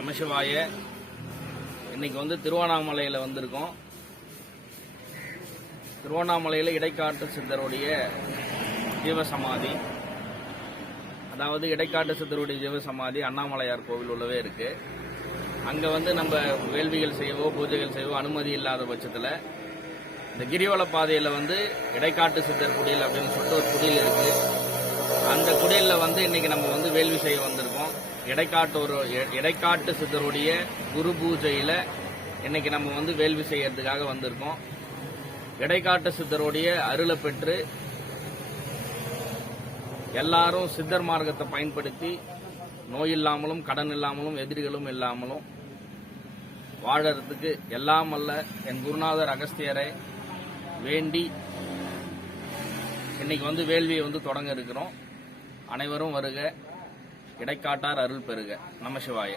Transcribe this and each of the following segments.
நமசிவாய. இன்னைக்கு வந்து திருவண்ணாமலையில் வந்திருக்கோம். திருவண்ணாமலையில் இடைக்காட்டு சித்தருடைய ஜீவசமாதி. அதாவது இடைக்காட்டு சித்தருடைய ஜீவசமாதி அண்ணாமலையார் கோவில் உள்ளவே இருக்கு. அங்க வந்து நம்ம வேள்விகள் செய்யவோ பூஜைகள் செய்யவோ அனுமதி இல்லாத பட்சத்தில் இந்த கிரிவல பாதையில வந்து இடைக்காட்டு சித்தர் குடில் அப்படின்னு சொல்லிட்டு ஒரு குடில் இருக்கு. அந்த குடில்ல வந்து இன்னைக்கு நம்ம வந்து வேள்வி செய்ய வந்திருக்கோம். இடைக்காட்டு ஒரு இடைக்காட்டு சித்தருடைய குரு பூஜையில இன்னைக்கு நம்ம வந்து வேள்வி செய்யறதுக்காக வந்திருக்கோம். இடைக்காட்டு சித்தருடைய அருளை பெற்று எல்லாரும் சித்தர் மார்க்கத்தை பயன்படுத்தி நோய் இல்லாமலும் கடன் இல்லாமலும் எதிரிகளும் இல்லாமலும் வாழறதுக்கு எல்லாம் அல்ல என் குருநாதர் அகஸ்தியரை வேண்டி இன்னைக்கு வந்து வேள்வியை வந்து தொடங்க இருக்கிறோம். அனைவரும் வருக. இடைக்காட்டார் அருள் பெறுக. நமசிவாய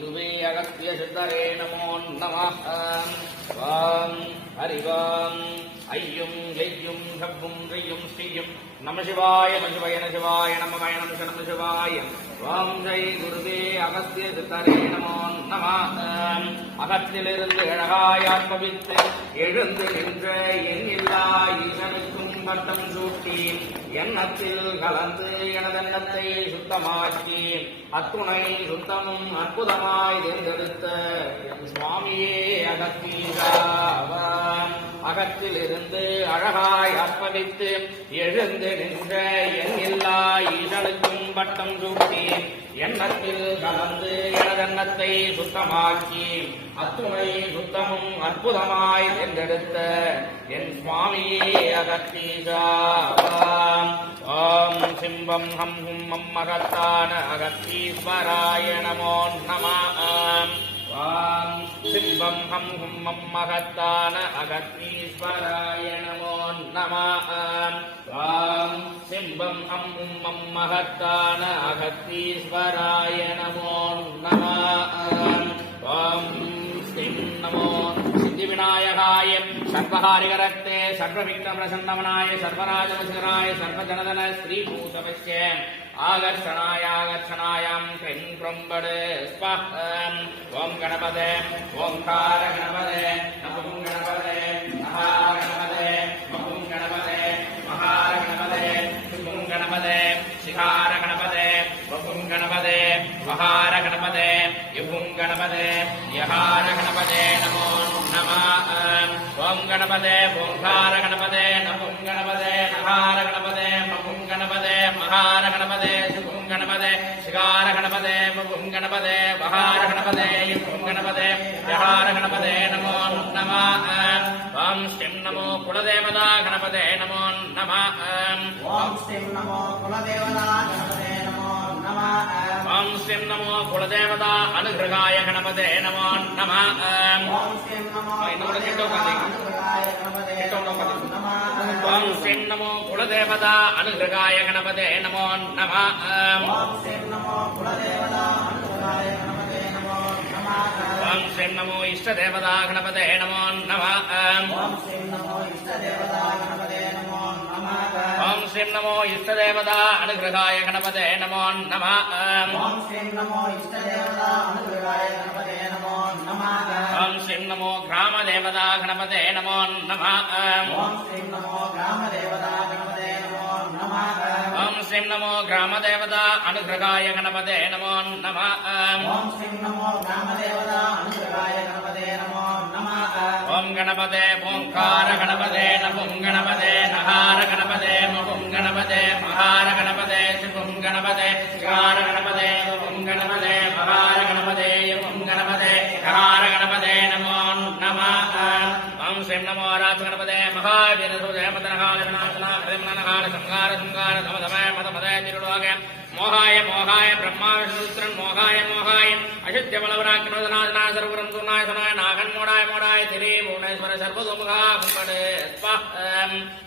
குருவே அகத்திய சித்தரே நமோ நம வாம் ஹரிவாம் ஐயும் எய்யும் சப்பும் கையும் ஸ்ரீயும் நம சிவாய நம சிவாய நம சிவாய நம மய நம சிவாய ஓம் ஜெய் குருவே அகத்திய சித்தரே நமோ நம அகத்திலிருந்து அழகாய் ஆத்மவித்து எழுந்து நின்ற எண்ணில்லா ஈசனுக்கும் வட்டம் சூட்டி எண்ணத்தில் கலந்து எனதெண்ணத்தை சுத்தமாக்கி அத்துணை சுத்தமும் அற்புதமாய் தேர்ந்தெடுத்த சுவாமியே அகத்தீராவான் அகத்தில் இருந்து அழகாய் அர்ப்பணித்து எழுந்து நின்ற என் எல்லா ஈசனுக்கும் வட்டம் சூட்டி எண்ணத்தில் கலந்து எனதெண்ணத்தை சுத்தமாக்கி அத்துணை சுத்தமும் அற்புதமாய் தேர்ந்தெடுத்த என் சுவாமியே அகத்தீசாம் ஓம் சிம்பம் ஹம் ஹும் மம் மகத்தான அகத்தீஸ்வராய நமோ நம. வாம் சிம்பம் ஹம் ஹும் மம் மகத்தான அகத்தீஸ்வராய நமோ நம வாம் சிம்பம் ஹம் ஹும் மம் மகத்தான அகத்தீஸ்வராய நமோ நம வாம் ஸ்ரீம் நமோ சித்தி விநாயகாயம் சர்வஹாரிகரக்தே சர்வவிக்ன பிரசன்னமனாய சர்வராஜமசிகராய சர்வஜனதன ஸ்ரீபூதபஸ்ய ஆகர்ஷணாய ஆகர்ஷணாயாம் கிம் பிரம்படு ஸ்வஹம். ஓம் கணபதே ஓம் கார கணபதே நமம் கணபதே மகா கணபதே மகும் கணபதே மகா கணபதே சுகும் கணபதே சிகார கணபதே வகும் கணபதே மகார கணபதே யுகும் கணபதே யகார கணபதே நமோ நம. ஓம் கணபதே ஓங்கார கணபதே நமும் கணபதே நகார கணபதே மகும் கணபதே மகார கணபதே சுகும் கணபதே சிகார கணபதே மகும் கணபதே மகார கணபதே யுகும் கணபதே யகார கணபதே நமோ நம ஓம் ஸ்ரீம் நமோ குலதேவதா கணபதே நமோ நம ஓம் ஸ்ரீ நமோ குலதேவதா கணபதே நமோ நம ஓம் ஸ்ரீம் நமோ குலதேவதா அனுகிரகாய கணபதே நமோ நம ஓம் ஸ்ரீ நமோ இன்னொரு கிட்ட உட்காருங்க. அனுகிரகாய கணபதே கிட்ட உட்காருங்க. நமோ ஓம் ஸ்ரீம் நமோ குலதேவதா அனுகிரகாய கணபதே நமோ நம ஓம் ஸ்ரீ நமோ குலதேவதா அனுகிரகாய கணபதே நமோ நம ஓம் ஸ்ரீம் நமோ இஷ்டதேவதா கணபதே நமோ நம ஓம் ஸ்ரீ நமோ இஷ்டதேவதா கணபதே நமோ நம ஓம் ஸ்ரீம் நமோ இஷ்டதேவதா அனுகிரகாய கணபதே நமோ நம ஓம் ஸ்ரீ நமோ இஷ்டதேவதா அனுகிரகாய கணபதே நமோ நம ஓம் ஸ்ரீம் நமோ கிராமதேவதா கணபதே நமோ நம ஓம் ஸ்ரீ நமோ கிராமதேவதா கணபதே நமோ நம ஓம் ஸ்ரீம் நமோ கிராமதேவதா அனுகிரகாய கணபதே நமோ நம ஓம் ஸ்ரீ நமோ கிராமதேவதா அனுகிரகாய கணபதே நமோ நம ஓம் கணபதே ஓங்கார கணபதே நமும் கணபதே நகார கணபதே மகும் கணபதே மகார கணபதே சிவம் கணபதே சிகார கணபதே ஓம் ஸ்ரீம் நமோ ராஜ கணபதே மகாவீர சுஜய மதனகால விநாசனா பிரதமனகார சங்கார சங்கார தம தம மத சர்வரம் துர்நாய சுனாய நாகன் மோடாய மோடாய திரே புவனேஸ்வர சர்வதோமுகா கும்படு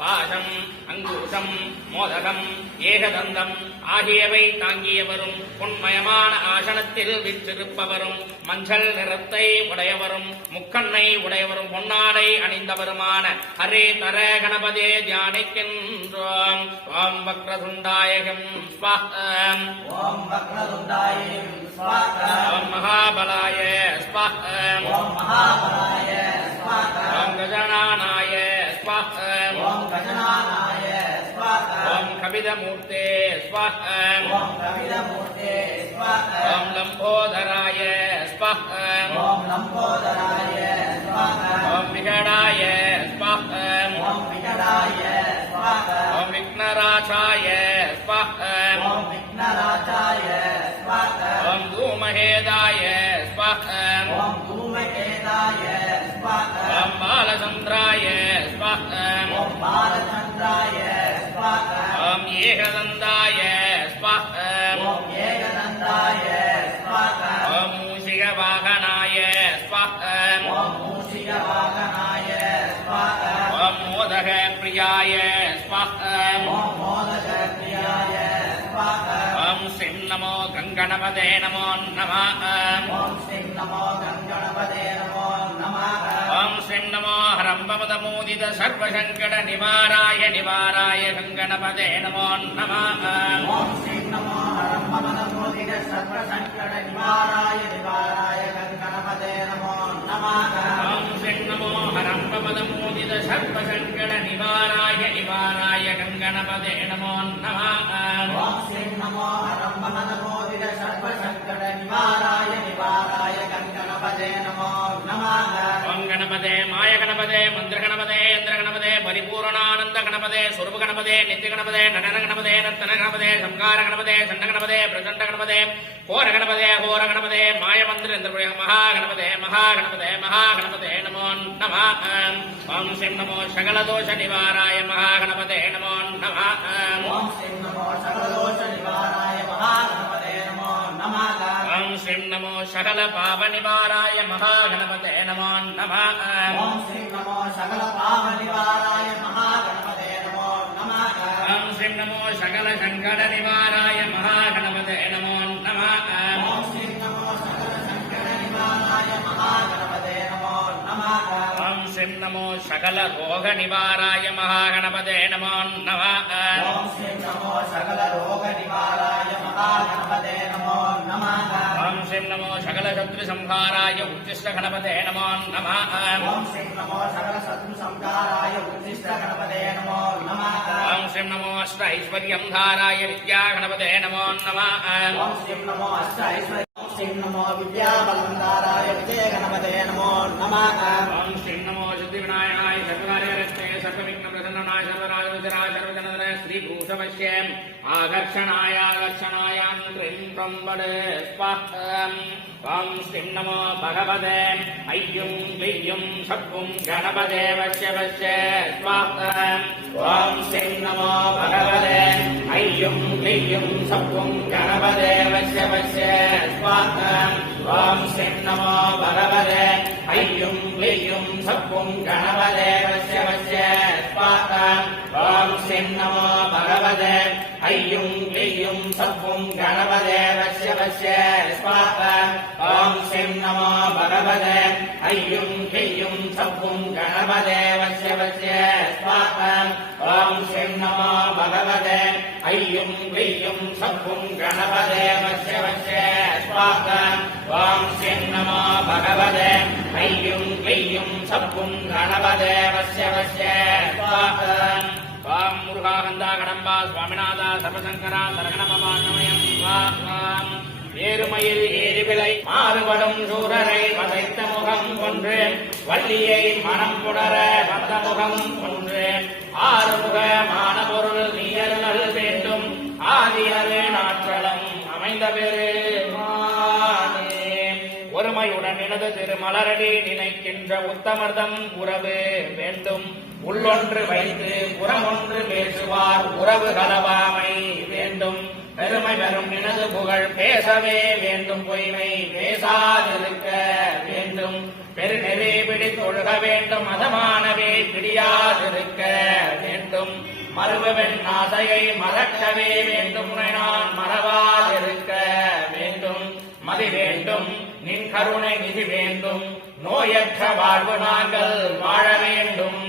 பாசம் அங்கூஷம் மோதகம் ஏகதந்தம் ஆகியவை தாங்கியவரும் பொன்மயமான ஆசனத்தில் விற்றிருப்பவரும் மஞ்சள் நிறத்தை உடையவரும் முக்கண்ணை உடையவரும் பொன்னாடை அணிந்தவருமான ஹரே தர கணபதே தியானிக்கின்றோம். ஓம் வக்ரதுண்டாயகம். ஓம் வக்ரதுண்டாயகம். ஸ்வாகா ஓம் மகாபலாய ஸ்வஹம் ஓம் மகாபலாய ஸ்வாகா ஓம் கஜானாய ஸ்வஹம் ஓம் கஜனானாய ஸ்வாகா ஓம் கவிதமூர்த்தே ஸ்வஹம் ஓம் கவிதமூர்த்தே ஸ்வாகா ஓம் லம்போதராய ஸ்வஹம் ஓம் லம்போதராய ஸ்வாகா ஓம் விகடாய ஸ்வஹம் ஓம் விகடாய ஸ்வாகா ஓம் விக்னராஜாய ஸ்வஹம் ஓம் விக்னராஜாய ஸ்வாகா ஓம் தூமஹேதாய ஸ்வஹம் ஓம் தூமகேதாய ஸ்வாகா ஓம் பாலச்சந்திராய ஸ்வஹம் ஓம் பாலச்சந்திராய ஸ்வாகா ஓம் ஏகதந்தாய ஸ்வஹம் ஓம் ஏகதந்தாய ஸ்வாகா ஓம் மூஷிகவாகனாய ஸ்வஹம் ஓம் மூஷிகவாகனாய ஸ்வாகா ஓம் மோதக ஸ்ரீம் நமோ கங்கணபதே நமோ நம. ஓம் ஸ்ரீ நமோ கங்கணபதே நமோ நமः. ஓம் ஸ்ரீ நமோ ஹரம்பமதமோதித சர்வசங்கட நிவாராய நிவாராய கங்கணபதே நமோ நம. ஓம் நமோ ஹரம்பமதமோதித சர்வசங்கட நிவாராய நிவாராய கங்கணபதே நமோ நமः ஓம் ஸ்ரீ நமோ ஹரம்பமதமோதித சர்வசங்கட நிவாராய நிவாராய கங்கணபதே நமோ நம ஓம் ஸ்ரீ நமோ ஹரம்பமதமோதித சர்வசங்கட நிவாராய நிவாராய கங்கணபதே நமோ நமः ஓம் கணபதே மாய கணபதே மந்திர கணபதே சுரூப கணபதே நித்திய கணபதே நடன கணபதே நர்த்தன கணபதே சம்கார கணபதே சண்ட கணபதே பிரசண்ட கணபதே கோர கணபதே ஹோர கணபதே மாய மந்திர இந்திர மகா கணபதே மகா கணபதே மகா கணபதே நமோ நம. ஓம் ஸ்ரீ நமோ சகல தோஷ நிவாராய மகா கணபதே நமோ நம. ஓம் ஸ்ரீ நமோ சகலதோஷ நிவாராய மகாகணபதே நமோ நமः. ஓம் நமோ சகல பாவ நிவாராய மகா கணபதே நமோ நம. ஓம் ஸ்ரீ நமோ சகல பாவ நிவாராய ஸ்ரீ நமோ சகல சங்கட நிவாராய மகாகணபதே நமோ ஓம் ஸ்ரீ நமோ சகல ரோக நிவாராய மகாகணபதே நமோ நம ஓம் ஸ்ரீ நமோ சகல ரோக நிவாராய மகாகணபதே நமோ நமः ஓம் ஸ்ரீ நமோ சகல சத்ரு சம்ஹாராய உச்சிஷ்ட கணபதே நமோ நம ஓம் ஸ்ரீ நமோ சகல சத்ரு சம்காராய உத்திஷ்ட கணபதே நமோ நமः ஓம் ஸ்ரீ நமோ அஷ்ட ஐஸ்வர்யம் தாராய வித்யா கணபதே நமோ நம ஓம் ஸ்ரீ நமோ அஷ்ட ஐஸ்வர்ய ஓம் ஸ்ரீ நமோ வித்யாபலந்தாராய விஜய கணபதே நமோ நமः ஓம் ஸ்ரீ சர்வராஜ விஜராய சர்வஜனதன ஸ்ரீ பூஷவஷ்யம் ஆகர்ஷணாய ஆகர்ஷணாய க்ரீம் பிரம்படு ஸ்வாஹம் ஓம் ஸ்ரீ நமோ பகவதே ஐயும் கிளியும் சப்பும் கணபதே வஷ்ய வஷ்ய ஸ்வாஹம் ஓம் ஸ்ரீம் நமோ பகவதே ஐயும் கிளியும் சப்பும் கணபதே வஷ்ய வஷ்ய ஸ்வாஹம் ஓம் ஸ்ரீம் நமோ பகவதே ஐயும் கிளியும் சப்பும் கணபதே வஷ்ய வஷ்ய ஸ்வாஹம் ஓம் ஸ்ரீ நமோ பகவதே ஐயும் கிளியும் சப்பும் கணபதே வஷ்ய வஷ்ய ஸ்வாஹம் ஓம் ஸ்ரீ நமோ பகவதே ஐயும் கிளியும் சப்பும் கணபதே வஷ்ய வஷ்ய ஸ்வாஹம் ஓம் ஸ்ரீ நமோ பகவதே ஐயும் கிளியும் சப்பும் கணபதே வஷ்ய வஷ்ய ஸ்வாஹம் ஓம் ஸ்ரீ நமோ பகவதே ஐயும் கையும் சப்பும் கணபதே வசிய வசிய ஓம் வாம் கடம்பா சுவாமிநாதா சர்வசங்கரா சரகணமமா நமயம் ஸ்வாஹாம் ஏறுமயில் ஏரிவிலை மாறுபடும் சூரரை வதைத்த முகம் கொன்று வள்ளியை மனம் புணர வந்த முகம் கொன்று ஆறுமுகமான பொருள் நீயருள் வேண்டும். ஆதியரு நாற்றலம் அமைந்த பெருமானே உடன் எனது திருமலரடி நினைக்கின்ற உத்தமர்தம் உறவு வேண்டும். உள்ளொன்று வைத்து புறமொன்று பேசுவார் உறவு கலவாமை வேண்டும். பெருமை பெறும் எனது புகழ் பேசவே வேண்டும். பொய்மை பேசாதிருக்க வேண்டும். பெருநெறி பிடித்தொழுக வேண்டும். மதமானவே பிடியாதிருக்க வேண்டும். மறுபவன் ஆசையை மறக்கவே வேண்டும். நான் மறவாதிருக்க வேண்டும். மதி வேண்டும். நின் கருணை நிதி வேண்டும். நோயற்ற வாழ்வு நாங்கள் வாழ வேண்டும்.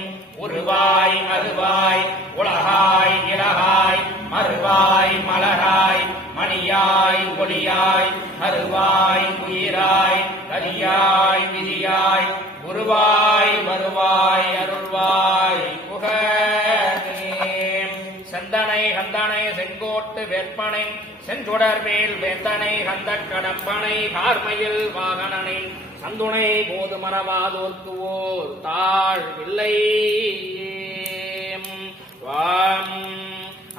உருவாய் மறுவாய் உலகாய் இலகாய் மறுவாய் மலராய் மணியாய் ஒளியாய் மறுவாய் உயிராய் கலியாய் விதியாய் உருவாய் வருவாய் அருள்வாய் புகழ். செங்கோட்டு வெற்பனை செஞ்சுடர்வேல் வேந்தனை கந்த கடம்பனை கார்மையில் வாகனனை சந்துணை போது மரவாதோர்க்கு ஓர் தாழ்வில்லை வாம்.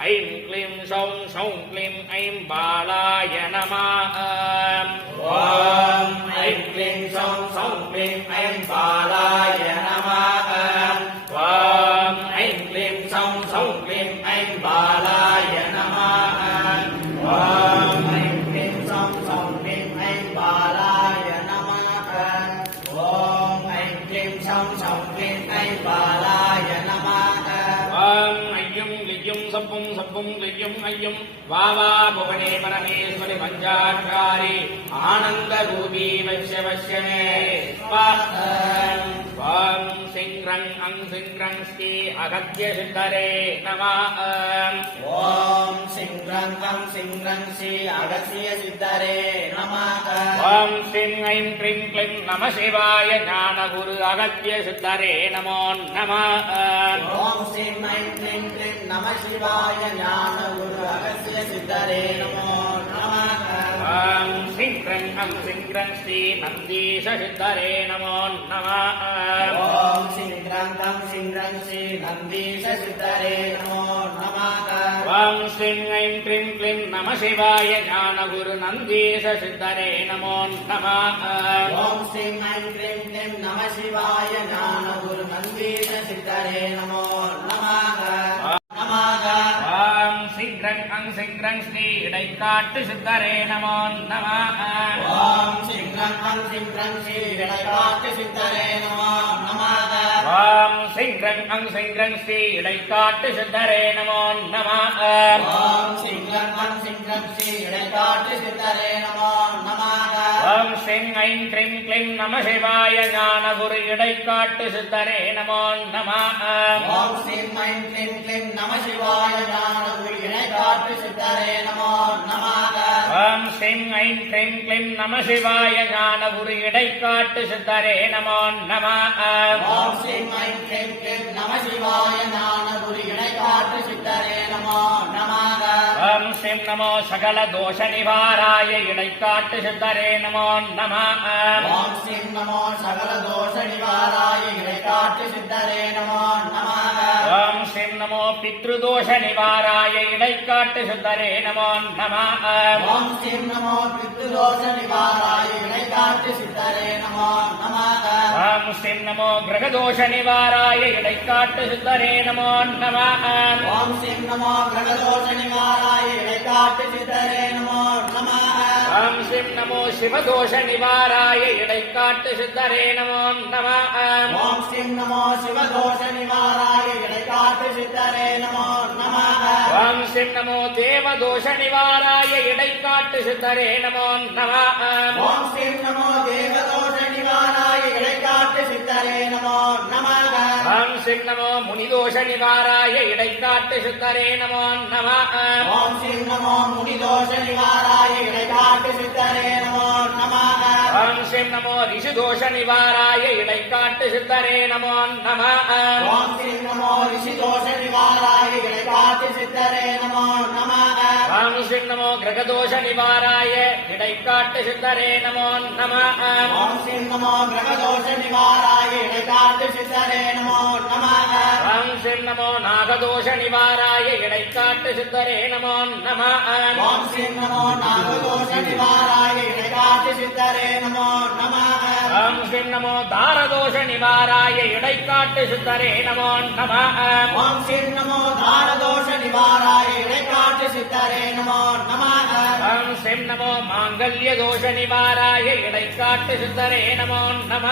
ஐம் க்ளீம் சௌம் சௌம் க்ளீம் ஐம் பாலாய நமः ஓம் ஐம் க்ளீம் சௌம் சௌம் க்ளீம் ஐம் பாலாய நமः ஐம் க்ளீம் சௌம் சௌம் க்ளீம் ஐம் பாலாய சௌம் சௌம் க்ளீம் வாம் ஐயும் லியும் சப்பும் சப்பும் லியும் ஐயம் வாவா புவனே பரமேஸ்வரி பஞ்சாக்காரி ஆனந்த ரூபி வஷ்ய வஷ்யமே ஸ்வாஹம் ஓம் சிங்ரங் அங் சிங்ரங் ஸ்ரீ அகத்திய சித்தரே நம ஓம் சிங்ரங் கம் சிங்ரங் ஸ்ரீ அகசிய சித்தரே நமக. ஓம் ஸ்ரீம் ஐம் க்ரீம் க்ளீம் நம சிவாய ஞான குரு அகத்திய சித்தரே நமோ நம ஓம் ஸ்ரீம் ஐம் க்ளீம் க்ளீம் நம சிவாய ஞான குரு அகசிய சித்தரே நமோ நமக ஓம் சிங்ரங் அங் சிங்ரங் ஸ்ரீ நந்தீச சித்தரே நமோ நம ஓம் சிங்ரங் கம் சிங்ரங் ஸ்ரீ நந்தீச சித்தரே நமோ நமக ஓம் ஸ்ரீம் ஐம் க்ரீம் க்ளீம் நம சிவாய ஞான குரு நந்தீச சித்தரே நமோ நம ஓம் ஸ்ரீம் ஐம் க்ளீம் க்ளீம் சிங்ரங் ஸ்ரீ இடைக்காட்டு சித்தரே நமோ நம. ஓம் சிங்ரங் கம் ஸ்ரீ இடைக்காட்டு சித்தரே நமோ நம. ஓம் சிங்ரங் அங் சிங்ரங் ஸ்ரீ இடைக்காட்டு சித்தரே நமோ நம. ஓம் சிங்ரங் கம் சிங்ரங் ஸ்ரீ இடைக்காட்டு சித்தரே நமோ நமக ஓம் ஸ்ரீம் ஐம் க்ரீம் க்ளீம் நம சிவாய ஞான குரு இடைக்காட்டு சித்தரே நமோ நம. ஓம் ஸ்ரீம் ஐம் க்ளீம் க்ளீம் நம சிவாய ஞான குரு இடைக்காட்டு சித்தரே நமோ நமக ஓம் ஸ்ரீம் ஐம் க்ரீம் க்ளீம் நம சிவாய ஞான குரு இடைக்காட்டு சித்தரே நமோ நம. ஓம் ஸ்ரீம் ஐம் க்ளீம் க்ளீம் நம சிவாய ஞான ஸ்ரீம் நமோ சகல தோஷ நிவாராய இடைக்காட்டு சித்தரே நமோ நம. ஸ்ரீம் நமோ சகல தோஷ நிவாராய இடைக்காட்டு சித்தரே நமோ நமக ஓம் ஸ்ரீம் நமோ பித்ருதோஷ நிவாராய இடைக்காட்டு சித்தரே நமோ நம. ஓம் ஸ்ரீம் நமோ பித்ருதோஷ நிவாராய இடைக்காட்டு சித்தரே நமோ நமக ஓம் ஸ்ரீம் நமோ கிரகதோஷ நிவாராய இடைக்காட்டு சித்தரே நமோ நம. ஓம் நமோ கிரகதோஷ நிவாராய இடைக்காட்டு சித்தரே நமோ நமக ஓம் ஸ்ரீம் நமோ சிவதோஷ நிவாராய இடைக்காட்டு சித்தரே நமோ நம ஓம் ஸ்ரீம் நமோ சிவதோஷ நிவாராய இடைக்காட்டு சித்தரே நமோ நமக ஓம் ஸ்ரீம் நமோ தேவதோஷ நிவாராய இடைக்காட்டு சித்தரே நமோ நம ஓம் ஸ்ரீம் நமோ தேவதோஷ நிவாராய இடைக்காட்டு சித்தரே நமோ நமக ஓம் ஸ்ரீம் நமோ முனிதோஷ நிவாராய இடைக்காட்டு சுத்தரே நமோ நம. ஓம் ஸ்ரீம் நமோ முனிதோஷ நிவாராய இடைக்காட்டு சுத்தரே நமோ ஓம் ஸ்ரீம் நமோ ரிஷிதோஷ நிவாராய இடைக்காட்டு சித்தரே நமோ நம ஓம் ஸ்ரீம் நமோ ரிஷிதோஷ நிவாராய இடைக்காட்டு சித்தரே நமோ நமக ஓம் ஸ்ரீம் நமோ கிரகதோஷ நிவாராய இடைக்காட்டு சித்தரே நமோ நம ஓம் ஸ்ரீம் நமோ கிரகதோஷ நிவாராய இடைக்காட்டு சித்தரே நமோ நமக ஓம் ஸ்ரீம் நமோ நாகதோஷ நிவாராய இடைக்காட்டு சித்தரே நமோ நம ஓம் ஸ்ரீம் நமோ நாகதோஷ நிவாராய இடைக்காட்டு சித்தரே நமோ நமக ஓம் நமோ தாரதோஷ நிவாராய இடைக்காட்டு சித்தரே நமோ நம. ஓம் ஸ்ரீம் நமோ தாரதோஷ நிவாராய இடைக்காட்டு சித்தரே நமோ நமக ஓம் ஸ்ரீம் நமோ மாங்கல்ய தோஷ நிவாராய இடைக்காட்டு சித்தரே நமோ நம.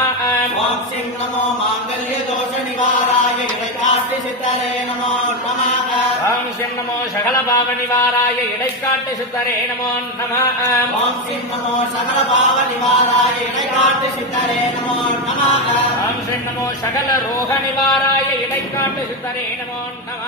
ஓம் ஸ்ரீம் நமோ மாங்கல்ய தோஷ நிவாராய இடைக்காட்டு சித்தரே நமோ நமக ஓம் ஸ்ரீம் நமோ சகல பாவ நிவாராய இடைக்காட்டு சித்தரே நமோ நம. ஓம் ஸ்ரீம் நமோ சகல பாவ நிவாராய இடைக்காட்டு சித்தரே நமோ நமக ஓம் ஸ்ரீம் நமோ சகல ரோக நிவாராய இடைக்காட்டு சித்தரே நமோ நம